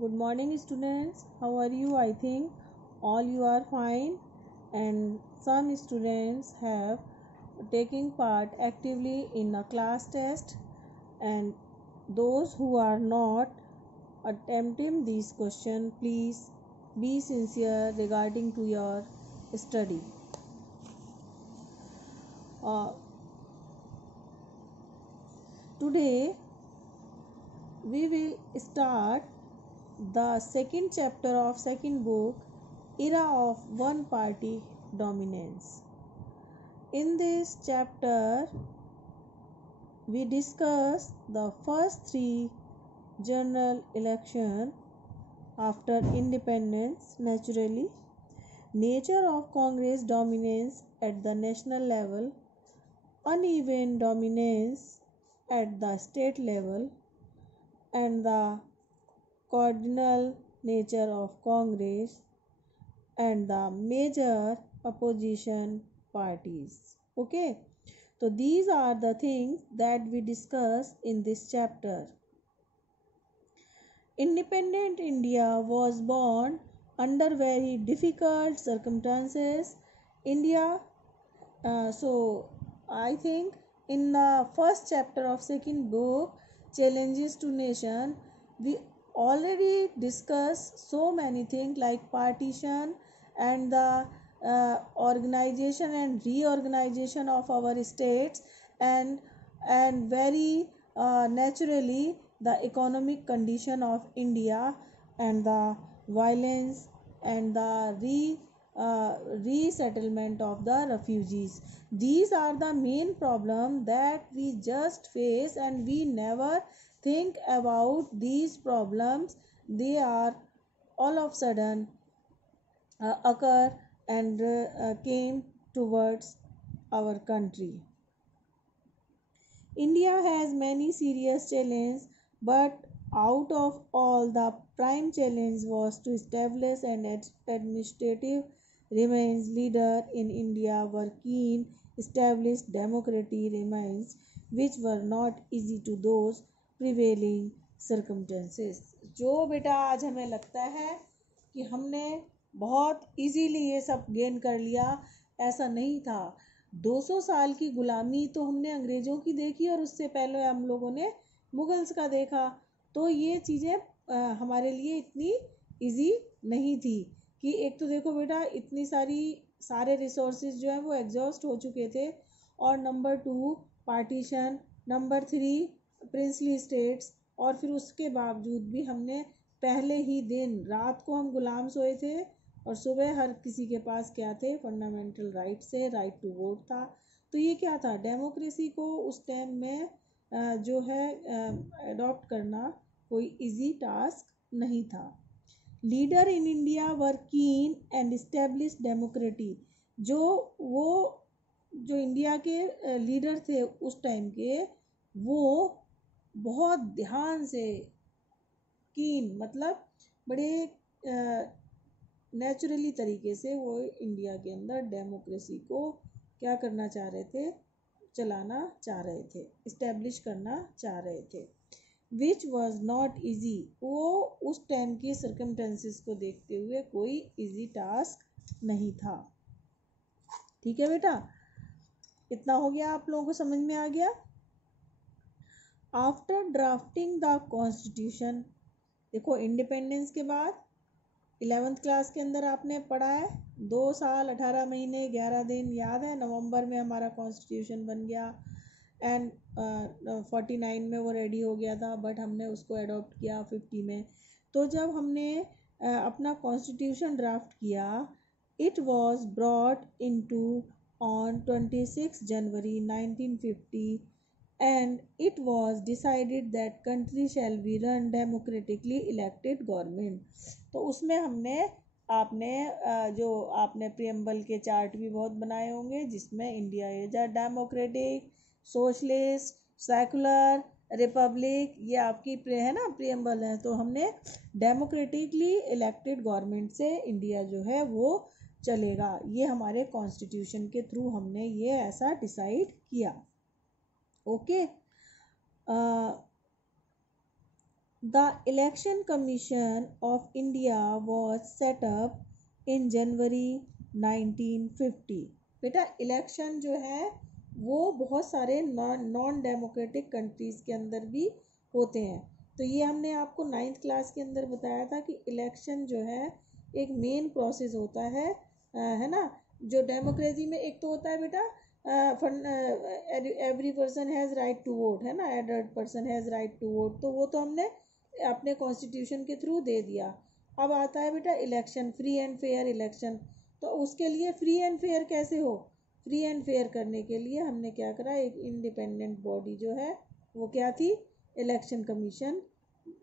Good morning, students. How are you? I think all you are fine, and some students have taking part actively in a class test, and those who are not attempting this question, please be sincere regarding to your study. Uh, Today we will start the second chapter of second book, Era of One Party Dominance. In this chapter, we discuss the first three general elections after independence, naturally, nature of Congress dominance at the national level, uneven dominance at the state level, and the cardinal nature of Congress and the major opposition parties. Okay, so these are the things that we discuss in this chapter. Independent India was born under very difficult circumstances. India, so I think in the first chapter of second book, Challenges to Nation, we already discussed so many things like partition and the organization and reorganization of our states, and very naturally the economic condition of India and the violence and the resettlement of the refugees. These are the main problem that we just face, and we never think about these problems. They are all of sudden occur and came towards our country. India has many serious challenges, but out of all, the prime challenge was to establish an administrative remains leader in India were keen established democratic remains, which were not easy to those prevailing circumstances. जो बेटा आज हमें लगता है कि हमने बहुत easily ये सब गेन कर लिया, ऐसा नहीं था। 200 साल की गुलामी तो हमने अंग्रेज़ों की देखी और उससे पहले हम लोगों ने मुगल्स का देखा। तो ये चीज़ें हमारे लिए इतनी इजी नहीं थी कि एक तो देखो बेटा इतनी सारे रिसोर्सेज जो है वो एग्जॉस्ट हो चुके थे, और number 2 partition, number 3 princely states, और फिर उसके बावजूद भी हमने पहले ही दिन रात को हम गुलाम सोए थे और सुबह हर किसी के पास क्या थे, फंडामेंटल राइट से राइट टू वोट था। तो ये क्या था, डेमोक्रेसी को उस टाइम में जो है अडॉप्ट करना कोई इजी टास्क नहीं था। लीडर इन इंडिया वर कीन एंड एस्टेब्लिश डेमोक्रेटी। जो इंडिया के लीडर थे उस टाइम के, वो बहुत ध्यान से, कीन मतलब बड़े नेचुरली तरीके से वो इंडिया के अंदर डेमोक्रेसी को क्या करना चाह रहे थे, चलाना चाह रहे थे, इस्टेब्लिश करना चाह रहे थे, विच वॉज नॉट ईजी। वो उस टाइम की सर्कमटेंसेस को देखते हुए कोई ईजी टास्क नहीं था। ठीक है बेटा, इतना हो गया, आप लोगों को समझ में आ गया। आफ्टर ड्राफ्टिंग द कॉन्स्टिट्यूशन, देखो इंडिपेंडेंस के बाद 11th क्लास के अंदर आपने पढ़ा है 2 साल 18 महीने 11 दिन, याद है, नवंबर में हमारा कॉन्स्टिट्यूशन बन गया एंड 49 में वो रेडी हो गया था, बट हमने उसको अडॉप्ट किया 50 में। तो जब हमने अपना कॉन्स्टिट्यूशन ड्राफ्ट किया, it was brought into on 26 January 1950 and it was decided that country shall be run democratically elected government। तो उसमें हमने आपने प्रियम्बल के चार्ट भी बहुत बनाए होंगे, जिसमें India is a democratic socialist secular Republic, ये आपकी है ना प्रियम्बल है। तो हमने डेमोक्रेटिकली इलेक्टेड गवर्नमेंट से इंडिया जो है वो चलेगा, ये हमारे कॉन्स्टिट्यूशन के थ्रू हमने ये ऐसा डिसाइड किया। Okay, The Election Commission of India was set up in January 1950। बेटा इलेक्शन जो है वो बहुत सारे नॉन डेमोक्रेटिक कंट्रीज़ के अंदर भी होते हैं। तो ये हमने आपको 9th क्लास के अंदर बताया था कि इलेक्शन जो है एक मेन प्रोसेस होता है ना। जो डेमोक्रेसी में एक तो होता है बेटा every person has right to vote, है ना, adult person has right to vote, तो वो तो हमने अपने कॉन्स्टिट्यूशन के थ्रू दे दिया। अब आता है बेटा election, free and fair election. तो उसके लिए फ्री एंड फेयर कैसे हो, फ्री एंड फेयर करने के लिए हमने क्या करा, एक इंडिपेंडेंट बॉडी जो है वो क्या थी, इलेक्शन कमीशन,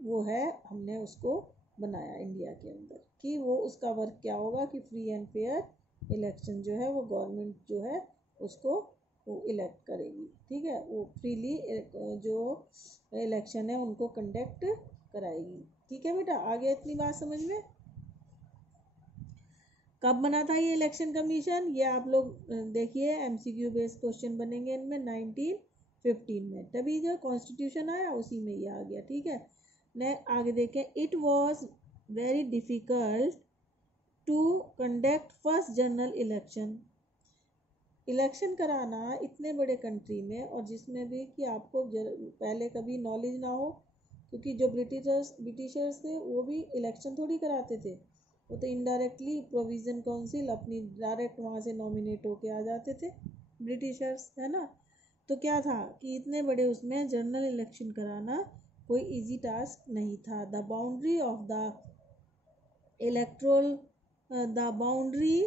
वो है, हमने उसको बनाया इंडिया के अंदर कि वो उसका वर्क क्या होगा कि फ्री एंड फेयर इलेक्शन जो है वो गवर्नमेंट जो है उसको वो इलेक्ट करेगी। ठीक है, वो फ्रीली जो इलेक्शन है उनको कंडक्ट कराएगी। ठीक है बेटा, आगे इतनी बात समझ में। कब बना था ये इलेक्शन कमीशन, ये आप लोग देखिए एमसीक्यू बेस्ड क्वेश्चन बनेंगे इनमें 1915 में, तभी जो कॉन्स्टिट्यूशन आया उसी में ये आ गया। ठीक है, ने आगे देखें, it was very difficult to conduct first general election. Election कराना इतने बड़े कंट्री में और जिसमें भी कि आपको पहले कभी नॉलेज ना हो, क्योंकि जो ब्रिटिशर्स थे वो भी इलेक्शन थोड़ी कराते थे, वो तो इनडायरेक्टली प्रोविज़न काउंसिल अपनी डायरेक्ट वहाँ से नॉमिनेट होके आ जाते थे ब्रिटिशर्स, है ना। तो क्या था कि इतने बड़े उसमें जनरल इलेक्शन कराना कोई इजी टास्क नहीं था। The boundary of the electoral the boundary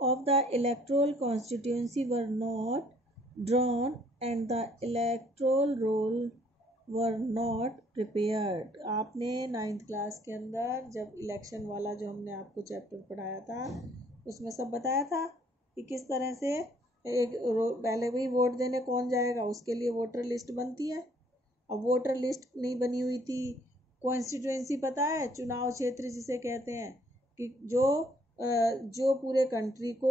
of the electoral constituency were not drawn and the electoral roll were not prepared। आपने 9th क्लास के अंदर जब इलेक्शन वाला जो हमने आपको चैप्टर पढ़ाया था उसमें सब बताया था कि किस तरह से पहले भी वोट देने कौन जाएगा, उसके लिए वोटर लिस्ट बनती है। अब वोटर लिस्ट नहीं बनी हुई थी, कॉन्स्टिट्यूएंसी पता है, चुनाव क्षेत्र जिसे कहते हैं, कि जो पूरे कंट्री को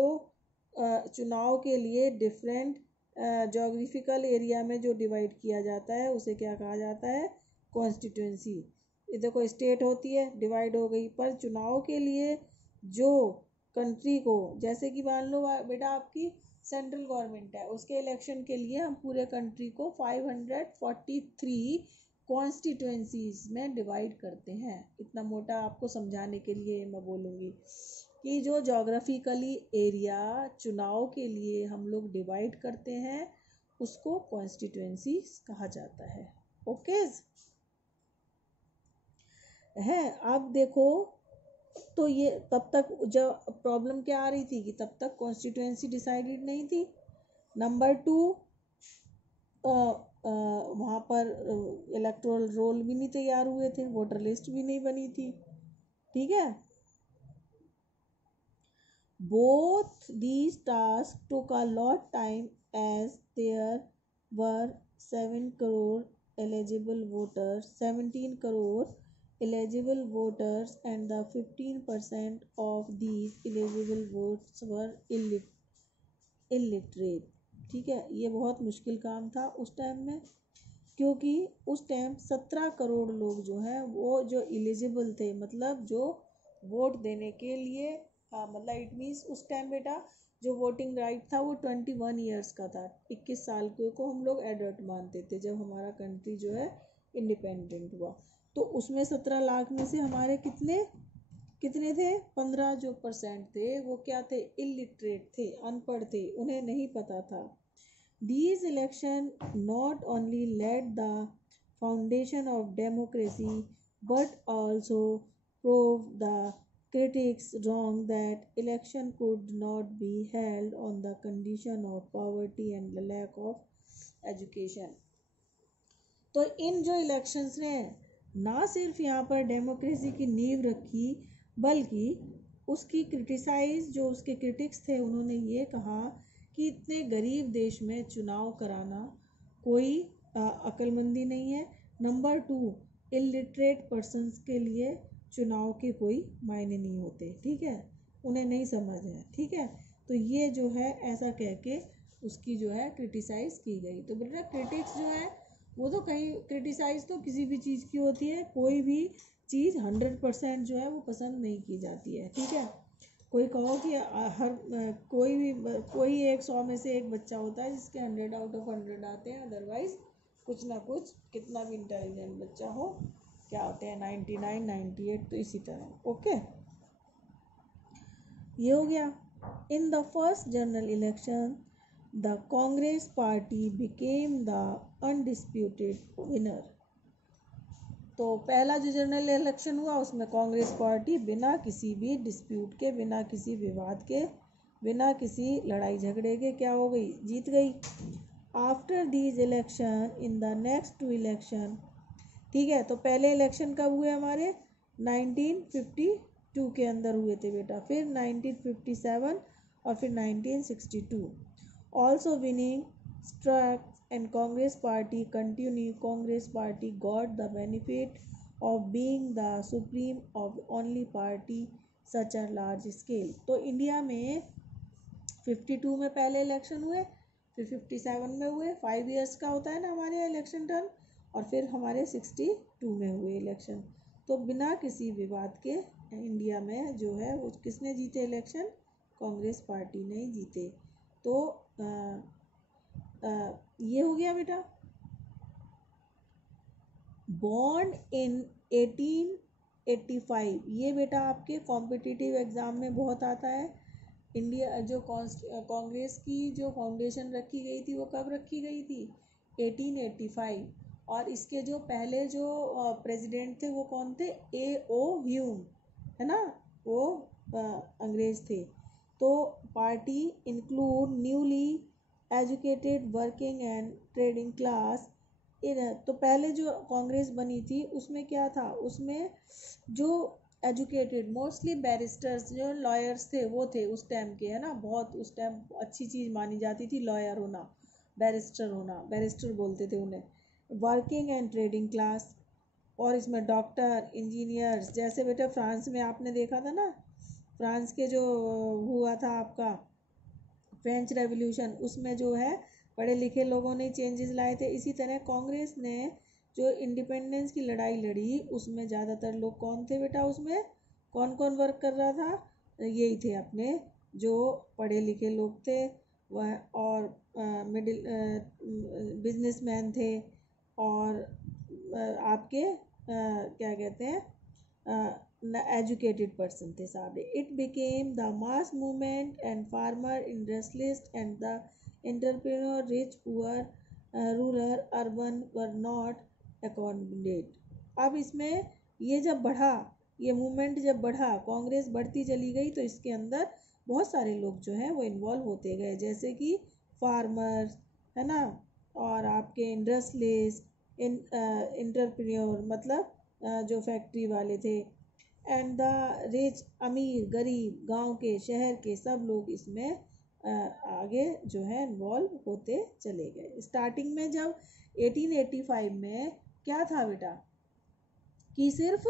चुनाव के लिए डिफरेंट जोग्राफिकल एरिया में जो डिवाइड किया जाता है उसे क्या कहा जाता है, कॉन्स्टिट्यूएंसी। ये देखो स्टेट होती है डिवाइड हो गई, पर चुनाव के लिए जो कंट्री को, जैसे कि मान लो बेटा आपकी सेंट्रल गवर्नमेंट है, उसके इलेक्शन के लिए हम पूरे कंट्री को 543 कॉन्स्टिट्यूएंसीज में डिवाइड करते हैं। इतना मोटा आपको समझाने के लिए मैं बोलूँगी कि जो जोग्राफिकली एरिया चुनाव के लिए हम लोग डिवाइड करते हैं उसको कॉन्स्टिट्यूएंसीज कहा जाता है। ओके है। अब देखो, तो ये तब तक जब प्रॉब्लम क्या आ रही थी कि तब तक कॉन्स्टिट्यूएंसी डिसाइडेड नहीं थी। नंबर 2, वहाँ पर इलेक्टोरल रोल भी नहीं तैयार हुए थे, वोटर लिस्ट भी नहीं बनी थी। ठीक है, both these tasks took a lot time as there were 17 crore eligible voters and the 15% of these eligible votes were illiterate। ठीक है, ये बहुत मुश्किल काम था उस टाइम में, क्योंकि उस टाइम 17 करोड़ लोग जो हैं वो जो एलिजिबल थे, मतलब जो वोट देने के लिए, मतलब इट मीन्स उस टाइम बेटा जो वोटिंग राइट था वो 21 ईयर्स का था। 21 साल को हम लोग एडल्ट मानते थे जब हमारा कंट्री जो है इंडिपेंडेंट हुआ। तो उसमें 17 लाख में से हमारे कितने थे, 15 जो % थे वो क्या थे, इलिटरेट थे, अनपढ़ थे, उन्हें नहीं पता था। These elections not only laid the foundation of democracy but also proved the critics wrong that election could not be held on the condition of poverty and the lack of education। तो इन जो elections ने ना सिर्फ यहाँ पर democracy की नींव रखी, बल्कि उसकी जो उसके क्रिटिक्स थे उन्होंने ये कहा कि इतने गरीब देश में चुनाव कराना कोई अक्लमंदी नहीं है। नंबर 2, इलिटरेट पर्सन्स के लिए चुनाव के कोई मायने नहीं होते। ठीक है, उन्हें नहीं समझ है। ठीक है, तो ये जो है ऐसा कह के उसकी जो है क्रिटिसाइज़ की गई। तो बेटा क्रिटिक्स जो है वो तो कहीं क्रिटिसाइज़ तो किसी भी चीज़ की होती है, कोई भी चीज़ 100% जो है वो पसंद नहीं की जाती है, ठीक है। कोई कहो कि कोई एक 100 में से एक बच्चा होता है जिसके 100 आउट ऑफ 100 आते हैं, अदरवाइज कुछ ना कुछ कितना भी इंटेलिजेंट बच्चा हो क्या होते हैं 99 98। तो इसी तरह ओके, ये हो गया। In the first general election the Congress party became the undisputed winner. तो पहला जो जनरल इलेक्शन हुआ उसमें कांग्रेस पार्टी बिना किसी भी डिस्प्यूट के, बिना किसी विवाद के, बिना किसी लड़ाई झगड़े के क्या हो गई, जीत गई। After these election in the next two election, ठीक है। तो पहले इलेक्शन कब हुए हमारे 1952 के अंदर हुए थे बेटा, फिर 1957 और फिर 1962। Also winning struck and Congress party continue. Congress party got the benefit of being the supreme of only party such a large scale। तो इंडिया में 52 में पहले इलेक्शन हुए, फिर 57 में हुए, 5 इयर्स का होता है ना हमारे इलेक्शन टर्म, और फिर हमारे 62 में हुए इलेक्शन। तो बिना किसी विवाद के इंडिया में जो है वो किसने जीते इलेक्शन, कांग्रेस पार्टी ने जीते। तो ये हो गया बेटा। बॉर्न इन 1885, ये बेटा आपके कॉम्पिटिटिव एग्ज़ाम में बहुत आता है। इंडिया जो कांग्रेस की जो फाउंडेशन रखी गई थी वो कब रखी गई थी 1885, और इसके जो पहले जो प्रेसिडेंट थे वो कौन थे, A.O. ह्यूम, है ना, वो अंग्रेज थे। तो party include newly educated working and trading class. तो पहले जो कांग्रेस बनी थी उसमें क्या था, उसमें जो एजुकेटेड मोस्टली बैरिस्टर्स जो लॉयर्स थे वो थे उस टाइम के, है ना, बहुत उस टाइम अच्छी चीज़ मानी जाती थी लॉयर होना, बैरिस्टर होना, बैरिस्टर बोलते थे उन्हें। वर्किंग एंड ट्रेडिंग क्लास, और इसमें डॉक्टर, इंजीनियर्स, जैसे बेटा फ्रांस में आपने देखा था ना, फ्रांस के जो हुआ था आपका फ्रेंच रेवोल्यूशन, उसमें जो है पढ़े लिखे लोगों ने चेंजेस लाए थे। इसी तरह कांग्रेस ने जो इंडिपेंडेंस की लड़ाई लड़ी उसमें ज़्यादातर लोग कौन थे बेटा, उसमें कौन कौन वर्क कर रहा था, यही थे अपने जो पढ़े लिखे लोग थे वह, और मिडिल बिजनेसमैन थे, और आपके क्या कहते हैं एजुकेटेड पर्सन थे सारे। It became the mass movement and farmer, industrialist and the entrepreneur, rich poor, rural urban were not accommodate. अब इसमें ये जब बढ़ा, ये मूवमेंट जब बढ़ा, कांग्रेस बढ़ती चली गई, तो इसके अंदर बहुत सारे लोग जो हैं वो इन्वॉल्व होते गए, जैसे कि फार्मर्स, है ना, और आपके इंडस्ट्रियलिस्ट, एंटरप्रेन्योर मतलब जो फैक्ट्री वाले थे, एंड द रिच, अमीर गरीब, गांव के शहर के सब लोग इसमें आगे जो है इन्वॉल्व होते चले गए। स्टार्टिंग में जब 1885 में क्या था बेटा कि सिर्फ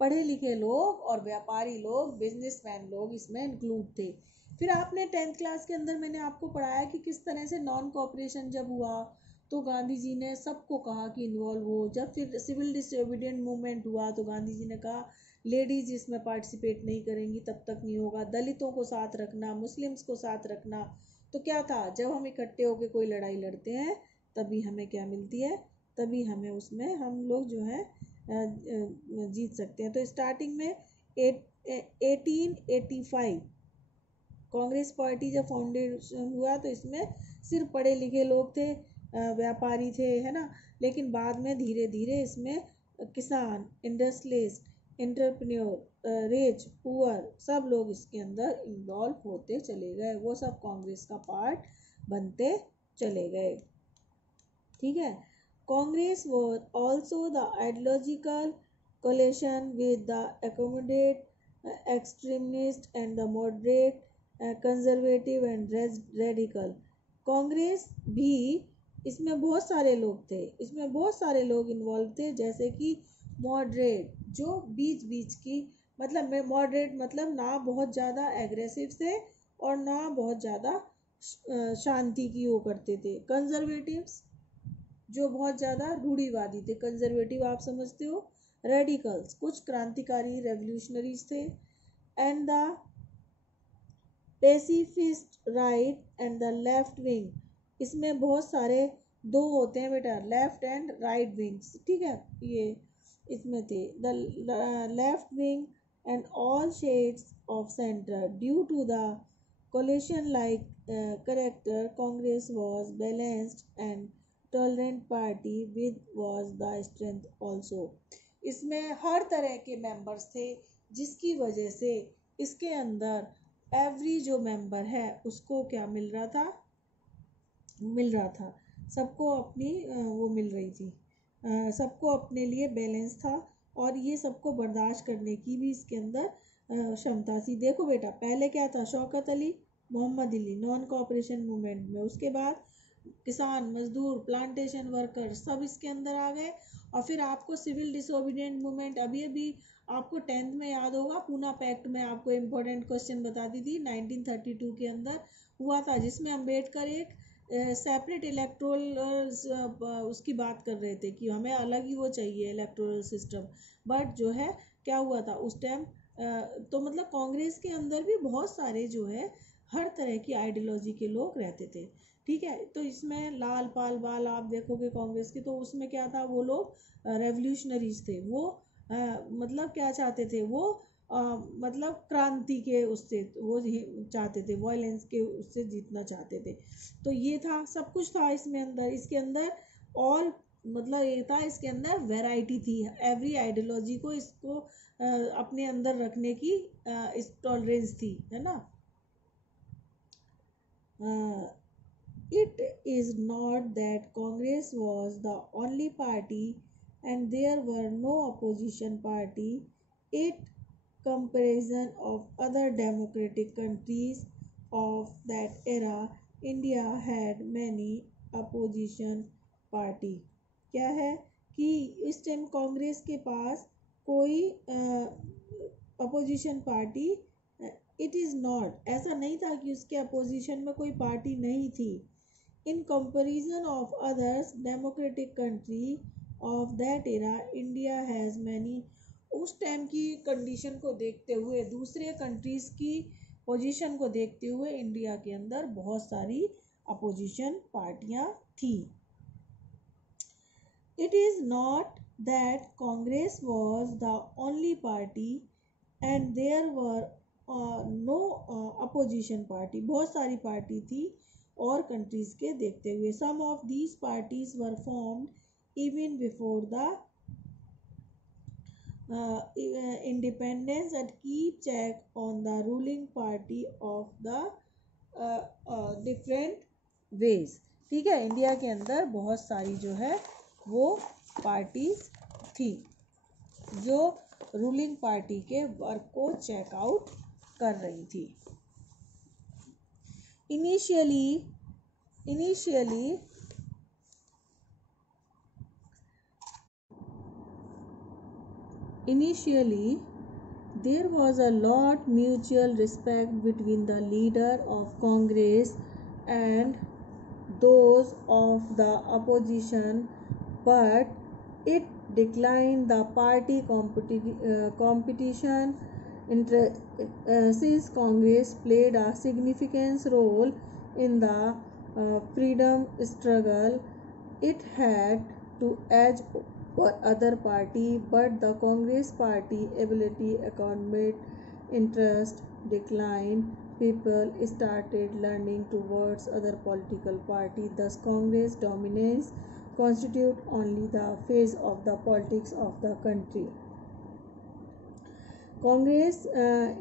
पढ़े लिखे लोग और व्यापारी लोग, बिजनेसमैन लोग इसमें इंक्लूड थे। फिर आपने 10th क्लास के अंदर मैंने आपको पढ़ाया कि किस तरह से नॉन कोऑपरेशन जब हुआ तो गांधी जी ने सबको कहा कि इन्वॉल्व हो। जब फिर सिविल डिसोबीडिएंट मूवमेंट हुआ तो गांधी जी ने कहा लेडीज इसमें पार्टिसिपेट नहीं करेंगी तब तक नहीं होगा, दलितों को साथ रखना, मुस्लिम्स को साथ रखना। तो क्या था, जब हम इकट्ठे होकर कोई लड़ाई लड़ते हैं तभी हमें क्या मिलती है, तभी हमें उसमें हम लोग जो है जीत सकते हैं। तो स्टार्टिंग में 1885 कांग्रेस पार्टी जब फाउंडेशन हुआ तो इसमें सिर्फ पढ़े लिखे लोग थे, व्यापारी थे, है ना, लेकिन बाद में धीरे धीरे इसमें किसान, इंडस्ट्रियलिस्ट, एंटरप्रेन्योर, रिच पुअर सब लोग इसके अंदर इन्वॉल्व होते चले गए, वो सब कांग्रेस का पार्ट बनते चले गए, ठीक है। Congress was also the ideological coalition with the accommodate, extremist and the moderate, conservative and radical। Congress भी इसमें बहुत सारे लोग थे, इसमें बहुत सारे लोग इन्वॉल्व थे, जैसे कि मॉडरेट जो बीच बीच की, मतलब मॉडरेट मतलब ना बहुत ज़्यादा एग्रेसिव थे और ना बहुत ज़्यादा शांति की वो करते थे। कंजर्वेटिव्स जो बहुत ज़्यादा रूढ़िवादी थे, कंजर्वेटिव आप समझते हो। रेडिकल्स कुछ क्रांतिकारी रेवोल्यूशनरीज थे। And the pacifist right and the left wing, इसमें बहुत सारे दो होते हैं बेटा, लेफ्ट एंड राइट विंग्स, ठीक है। ये इसमें थे the left wing and all shades of centre due to the coalition like character. Congress was balanced and tolerant party with was the strength also. इसमें हर तरह के मेंबर्स थे, जिसकी वजह से इसके अंदर एवरी जो मेंबर है उसको क्या मिल रहा था, सबको अपनी वो मिल रही थी, सबको अपने लिए बैलेंस था, और ये सबको बर्दाश्त करने की भी इसके अंदर क्षमता थी। देखो बेटा, पहले क्या था, Shaukat Ali, Mohammad Ali non cooperation movement में, उसके बाद किसान, मजदूर, प्लांटेशन वर्कर सब इसके अंदर आ गए। और फिर आपको सिविल डिसोबीडियंट मूवमेंट, अभी अभी आपको 10th में याद होगा, पूना पैक्ट में आपको इम्पोर्टेंट क्वेश्चन बताती थी, 1932 के अंदर हुआ था, जिसमें अम्बेडकर एक सेपरेट इलेक्टोरल उसकी बात कर रहे थे कि हमें अलग ही वो चाहिए इलेक्टोरल सिस्टम। बट जो है क्या हुआ था उस टाइम, तो मतलब कांग्रेस के अंदर भी बहुत सारे जो है हर तरह की आइडियोलॉजी के लोग रहते थे, ठीक है। तो इसमें लाल पाल बाल आप देखोगे कांग्रेस की, तो उसमें क्या था, वो लोग रेवोल्यूशनरीज थे, वो मतलब क्या चाहते थे, वो मतलब क्रांति के उससे वो चाहते थे, वायलेंस के उससे जीतना चाहते थे। तो ये था, सब कुछ था इसमें अंदर, इसके अंदर और मतलब ये था, इसके अंदर वैरायटी थी, एवरी आइडियोलॉजी को इसको अपने अंदर रखने की इस टॉलरेंस थी, है ना। It is not that Congress was the only party and there were no opposition party. It comparison of other democratic countries of that era, India had many opposition party. क्या है कि इस टाइम कांग्रेस के पास कोई opposition party, it is not, ऐसा नहीं था कि उसके अपोजिशन में कोई पार्टी नहीं थी। In comparison of others democratic country of that era, India has many, उस टाइम की कंडीशन को देखते हुए, दूसरे कंट्रीज़ की पोजीशन को देखते हुए, इंडिया के अंदर बहुत सारी अपोजिशन पार्टियां थी। It is not that Congress was the only party and there were no opposition party, बहुत सारी पार्टी थी और कंट्रीज के देखते हुए। Some of these parties were formed even before the independence and keep check on the ruling party of the different ways, ठीक है। India के अंदर बहुत सारी जो है वो पार्टीज थी जो रूलिंग पार्टी के वर्क को चेकआउट कर रही थी। Initially there was a lot mutual respect between the leader of Congress and those of the opposition, but it declined the party competition since Congress played a significant role in the freedom struggle. It had to edge for other party, but the Congress party ability accommodate interest declined. People started learning towards other political party. Thus, Congress dominance constitute only the phase of the politics of the country. Congress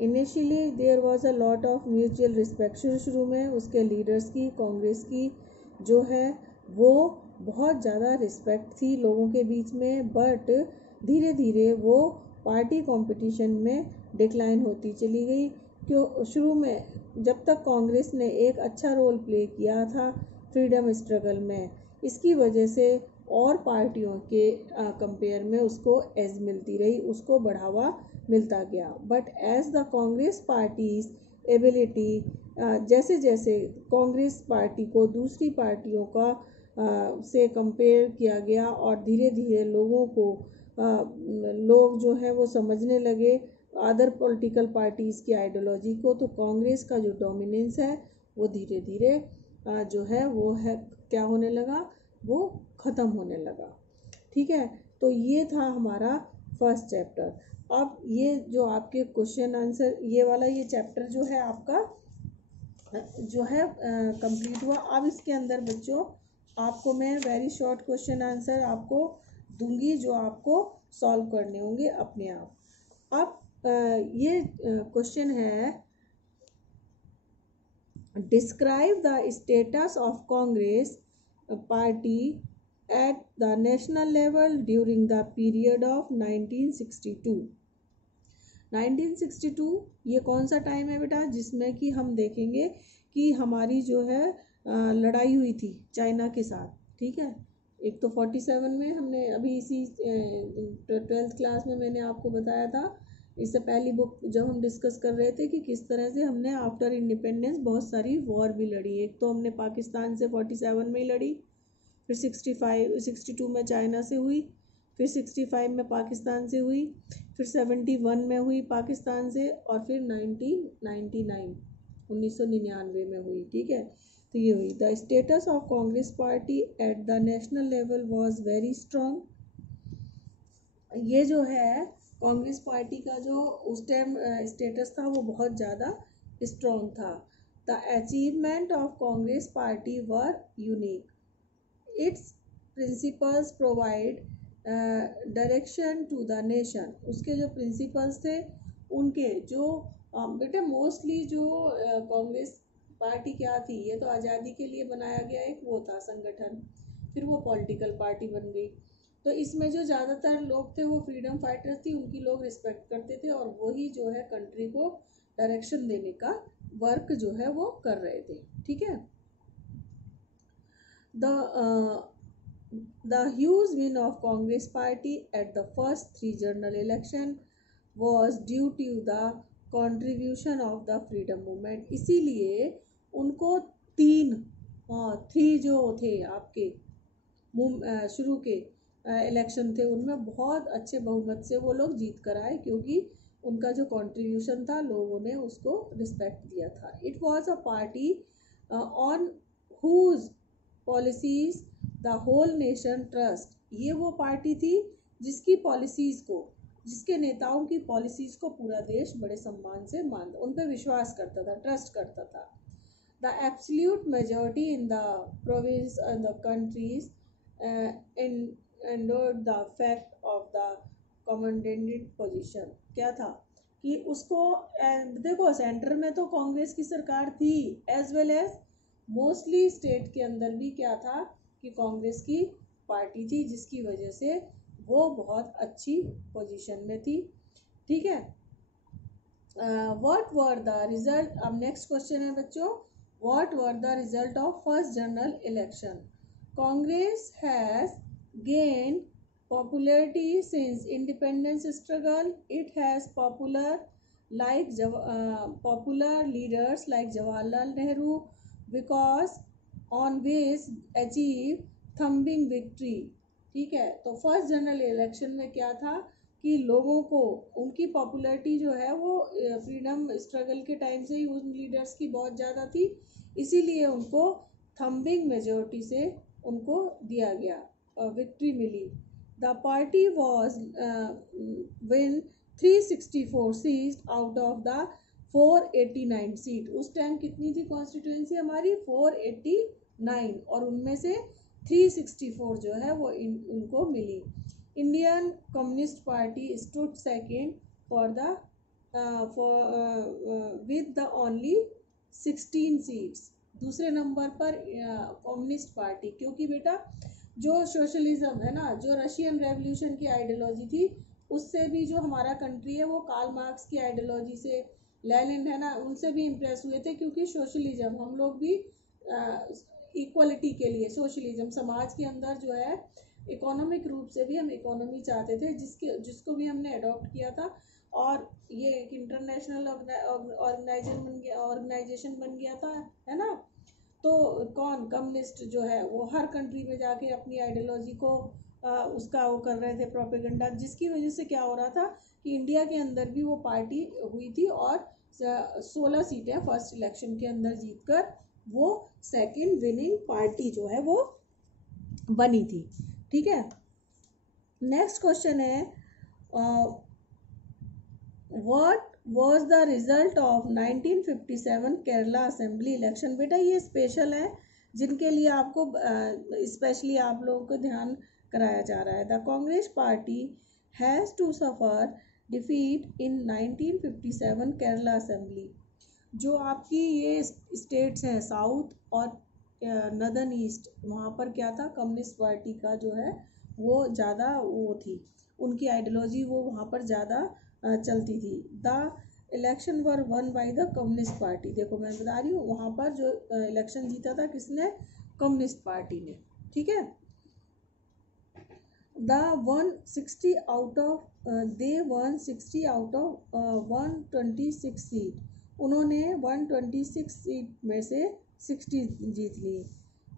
initially there was a lot of mutual respect, शुरू में उसके leaders की, कांग्रेस की जो है वो बहुत ज़्यादा रिस्पेक्ट थी लोगों के बीच में, बट धीरे धीरे वो पार्टी कंपटीशन में डिक्लाइन होती चली गई। क्यों, शुरू में जब तक कांग्रेस ने एक अच्छा रोल प्ले किया था फ्रीडम स्ट्रगल में, इसकी वजह से और पार्टियों के कंपेयर में उसको एज मिलती रही, उसको बढ़ावा मिलता गया। But as the Congress party's ability, जैसे जैसे कांग्रेस पार्टी को दूसरी पार्टियों का से कंपेयर किया गया और धीरे धीरे लोगों को लोग जो है वो समझने लगे अदर पॉलिटिकल पार्टीज़ की आइडियोलॉजी को, तो कांग्रेस का जो डोमिनेंस है वो धीरे धीरे जो है वो है क्या होने लगा, वो ख़त्म होने लगा। ठीक है, तो ये था हमारा फर्स्ट चैप्टर। अब ये जो आपके क्वेश्चन आंसर ये वाला ये चैप्टर जो है आपका जो है कंप्लीट हुआ। अब इसके अंदर बच्चों आपको मैं वेरी शॉर्ट क्वेश्चन आंसर आपको दूंगी जो आपको सॉल्व करने होंगे अपने आप। अब ये क्वेश्चन है, describe the status of Congress party at the national level during the period of 1962। 1962 ये कौन सा टाइम है बेटा, जिसमें कि हम देखेंगे कि हमारी जो है लड़ाई हुई थी चाइना के साथ। ठीक है, एक तो 47 में हमने अभी इसी 12th क्लास में मैंने आपको बताया था, इससे पहली बुक जब हम डिस्कस कर रहे थे कि किस तरह से हमने आफ्टर इंडिपेंडेंस बहुत सारी वॉर भी लड़ी। एक तो हमने पाकिस्तान से 47 में ही लड़ी, फिर 62 में चाइना से हुई, फिर 65 में पाकिस्तान से हुई, फिर 71 में हुई पाकिस्तान से, और फिर 1999 में हुई। ठीक है, तो ये हुई। The status of Congress party at the national level was very strong. ये जो है कांग्रेस पार्टी का जो उस टाइम स्टेटस था वो बहुत ज़्यादा स्ट्रॉन्ग था। The achievement of Congress party were unique, its principles provide direction to the nation. उसके जो प्रिंसिपल्स थे उनके जो बेटे मोस्टली जो कांग्रेस पार्टी क्या थी, ये तो आज़ादी के लिए बनाया गया एक वो था संगठन, फिर वो पॉलिटिकल पार्टी बन गई। तो इसमें जो ज़्यादातर लोग थे वो फ्रीडम फाइटर्स थी, उनकी लोग रिस्पेक्ट करते थे और वही जो है कंट्री को डायरेक्शन देने का वर्क जो है वो कर रहे थे। ठीक है, The huge win of Congress Party at the first 3 general election was due to the contribution of the freedom movement। इसीलिए उनको 3 जो थे आपके शुरू के इलेक्शन थे उनमें बहुत अच्छे बहुमत से वो लोग जीत कर आए, क्योंकि उनका जो कंट्रीब्यूशन था लोगों ने उसको रिस्पेक्ट दिया था। It was a party on whose policies the whole nation trust. ये वो पार्टी थी जिसकी पॉलिसीज़ को, जिसके नेताओं की पॉलिसीज़ को पूरा देश बड़े सम्मान से मानता, उन पर विश्वास करता था, ट्रस्ट करता था। The absolute majority in the province and the countries endured the fact of the commanded position। क्या था कि उसको देखो सेंटर में तो कांग्रेस की सरकार थी, as well as mostly state के अंदर भी क्या था कि कांग्रेस की पार्टी थी, जिसकी वजह से वो बहुत अच्छी पोजीशन में थी। ठीक है, व्हाट वर द रिजल्ट। अब नेक्स्ट क्वेश्चन है बच्चों, what were the result of first general election. Congress has gained popularity since independence struggle। It has popular leaders like Jawaharlal Nehru, because on which achieve thumping victory। ठीक है, तो first general election में क्या था कि लोगों को उनकी पॉपुलैरिटी जो है वो फ्रीडम स्ट्रगल के टाइम से ही उन लीडर्स की बहुत ज़्यादा थी, इसीलिए उनको थम्बिंग मेजोरिटी से उनको दिया गया, विक्ट्री मिली। The party was win 364 seat out of the 489 seat. उस टाइम कितनी थी कॉन्स्टिट्यूएंसी हमारी, 489, और उनमें से 364 जो है वो उनको मिली। Indian communist party stood second for the with the only 16 seats. दूसरे नंबर पर कम्युनिस्ट पार्टी, क्योंकि बेटा जो सोशलिज्म है ना, जो रशियन रेवोल्यूशन की आइडियोलॉजी थी, उससे भी जो हमारा कंट्री है वो कार्ल मार्क्स की आइडियोलॉजी से, लेनिन है ना, उनसे भी इम्प्रेस हुए थे, क्योंकि सोशलिज्म हम लोग भी इक्वलिटी के लिए सोशलिज्म समाज के अंदर जो है इकोनॉमिक रूप से भी हम इकोनॉमी चाहते थे, जिसको भी हमने अडॉप्ट किया था। और ये एक इंटरनेशनल ऑर्गेनाइजेशन बन गया था, है ना। तो कौन कम्युनिस्ट जो है वो हर कंट्री में जाके अपनी आइडियोलॉजी को उसका वो कर रहे थे प्रोपेगेंडा, जिसकी वजह से क्या हो रहा था कि इंडिया के अंदर भी वो पार्टी हुई थी और 16 सीटें फर्स्ट इलेक्शन के अंदर जीतकर वो सेकंड विनिंग पार्टी जो है वो बनी थी। ठीक है, नेक्स्ट क्वेश्चन है what was the result of 1957 Kerala assembly election. बेटा ये स्पेशल है, जिनके लिए आपको स्पेशली आप लोगों को ध्यान कराया जा रहा है। The Congress party has to suffer defeat in 1957 Kerala assembly. जो आपकी ये स्टेट्स हैं साउथ और नदर्न ईस्ट, वहाँ पर क्या था, कम्युनिस्ट पार्टी का जो है वो ज़्यादा वो थी, उनकी आइडियोलॉजी वो वहाँ पर ज़्यादा चलती थी। The election were one by the communist party. देखो मैं बता रही हूँ, वहाँ पर जो इलेक्शन जीता था किसने, कम्युनिस्ट पार्टी ने। ठीक है, the 160 out of they 160 out of 126 seat, उन्होंने 126 सीट में से 60 जीत ली।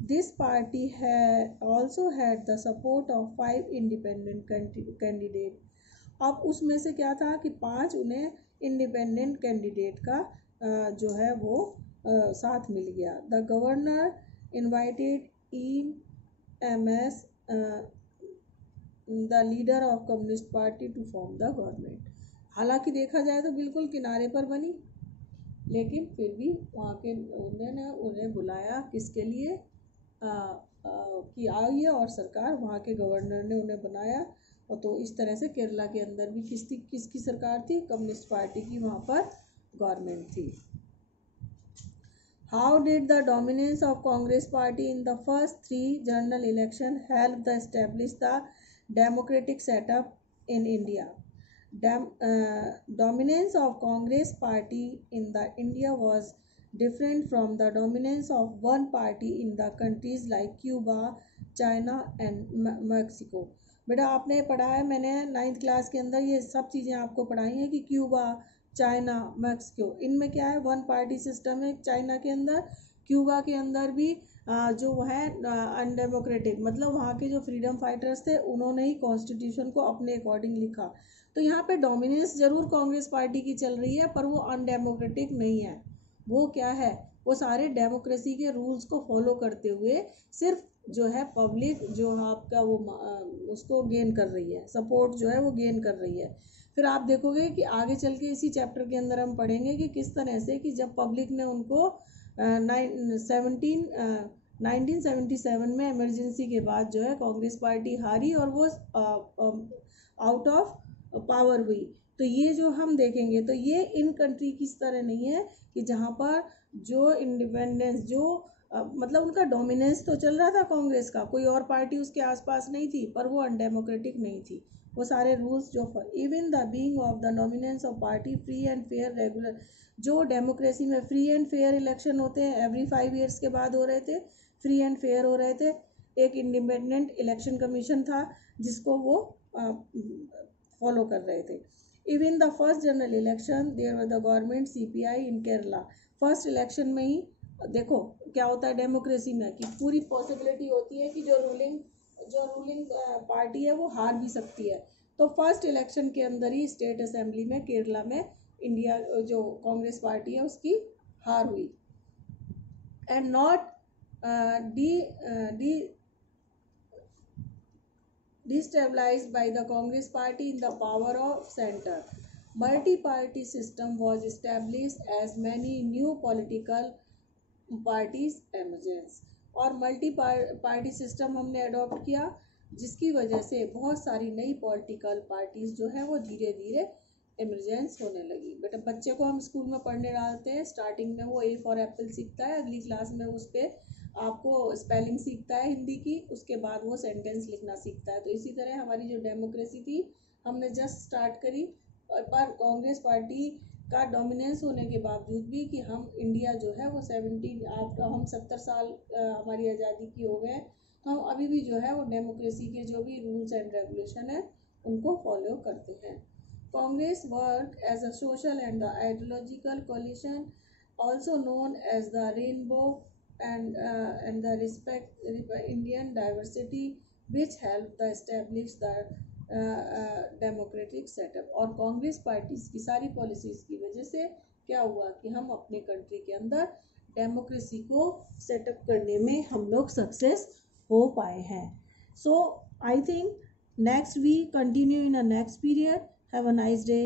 दिस पार्टी है also had the support of 5 independent candidate. अब उसमें से क्या था कि 5 उन्हें इंडिपेंडेंट कैंडिडेट का जो है वो साथ मिल गया। The governor invited EMS the leader of communist party to form the government. हालांकि देखा जाए तो बिल्कुल किनारे पर बनी, लेकिन फिर भी वहाँ के उन्होंने उन्हें बुलाया किसके लिए कि आइए, और सरकार वहाँ के गवर्नर ने उन्हें बनाया। और तो इस तरह से केरला के अंदर भी किसकी सरकार थी, कम्युनिस्ट पार्टी की वहाँ पर गवर्नमेंट थी। How did the dominance of Congress party in the first 3 general election help the establish the democratic setup in India? Dominance of Congress party in the India was different from the dominance of one party in the countries like Cuba, China and Mexico. बेटा आपने पढ़ा है, मैंने 9th class के अंदर ये सब चीज़ें आपको पढ़ाई हैं कि क्यूबा, चाइना, मैक्सिको, इनमें क्या है, वन पार्टी सिस्टम है। चाइना के अंदर, क्यूबा के अंदर भी जो है अनडेमोक्रेटिक, मतलब वहाँ के जो फ्रीडम फाइटर्स थे उन्होंने ही कॉन्स्टिट्यूशन को अपने अकॉर्डिंग लिखा। तो यहाँ पे डोमिनेंस जरूर कांग्रेस पार्टी की चल रही है, पर वो अनडेमोक्रेटिक नहीं है। वो क्या है, वो सारे डेमोक्रेसी के रूल्स को फॉलो करते हुए सिर्फ जो है पब्लिक जो आपका वो उसको गेन कर रही है, सपोर्ट जो है वो गेन कर रही है। फिर आप देखोगे कि आगे चल के इसी चैप्टर के अंदर हम पढ़ेंगे कि किस तरह से कि जब पब्लिक ने उनको 1977 में इमरजेंसी के बाद जो है कांग्रेस पार्टी हारी और वो आउट ऑफ पावर हुई। तो ये जो हम देखेंगे तो ये इन कंट्री की तरह नहीं है कि जहाँ पर जो इंडिपेंडेंस जो मतलब उनका डोमिनेंस तो चल रहा था कांग्रेस का, कोई और पार्टी उसके आसपास नहीं थी, पर वो अनडेमोक्रेटिक नहीं थी। वो सारे रूल्स जो even the being of the dominance of party free and fair regular, जो डेमोक्रेसी में फ्री एंड फेयर इलेक्शन होते हैं एवरी 5 ईयर्स के बाद हो रहे थे, फ्री एंड फेयर हो रहे थे। एक इंडिपेंडेंट इलेक्शन कमीशन था जिसको वो फॉलो कर रहे थे। Even the first general election there were the government CPI in Kerala. First election में ही देखो क्या होता है डेमोक्रेसी में कि पूरी पॉसिबिलिटी होती है कि जो रूलिंग पार्टी है वो हार भी सकती है। तो फर्स्ट इलेक्शन के अंदर ही स्टेट असेंबली में केरला में इंडिया जो कांग्रेस पार्टी है उसकी हार हुई। And not destabilized by the Congress party in the power of center. Multi-party system was established as many new political parties emergence। और मल्टी पार्टी सिस्टम हमने अडॉप्ट किया, जिसकी वजह से बहुत सारी नई पॉलिटिकल पार्टीज जो है वो धीरे धीरे इमरजेंस होने लगी। बेटा बच्चे को हम स्कूल में पढ़ने डालते हैं, स्टार्टिंग में वो A फॉर एप्पल सीखता है, अगली क्लास में उस पर आपको स्पेलिंग सीखता है हिंदी की, उसके बाद वो सेंटेंस लिखना सीखता है। तो इसी तरह हमारी जो डेमोक्रेसी थी हमने जस्ट स्टार्ट करी, पर कांग्रेस पार्टी का डोमिनेंस होने के बावजूद भी कि हम इंडिया जो है वो 70 साल हमारी आज़ादी की हो गए, तो हम अभी भी जो है वो डेमोक्रेसी के जो भी रूल्स एंड रेगुलेशन है उनको फॉलो करते हैं। Congress worked as a social and the ideological coalition, also known as the Rainbow and the respect Indian diversity, which helped the establish the democratic setup. और Congress parties की सारी policies की वजह से क्या हुआ कि हम अपने कंट्री के अंदर डेमोक्रेसी को सेटअप करने में हम लोग सक्सेस हो पाए हैं। So I think next we continue in a next period. Have a nice day.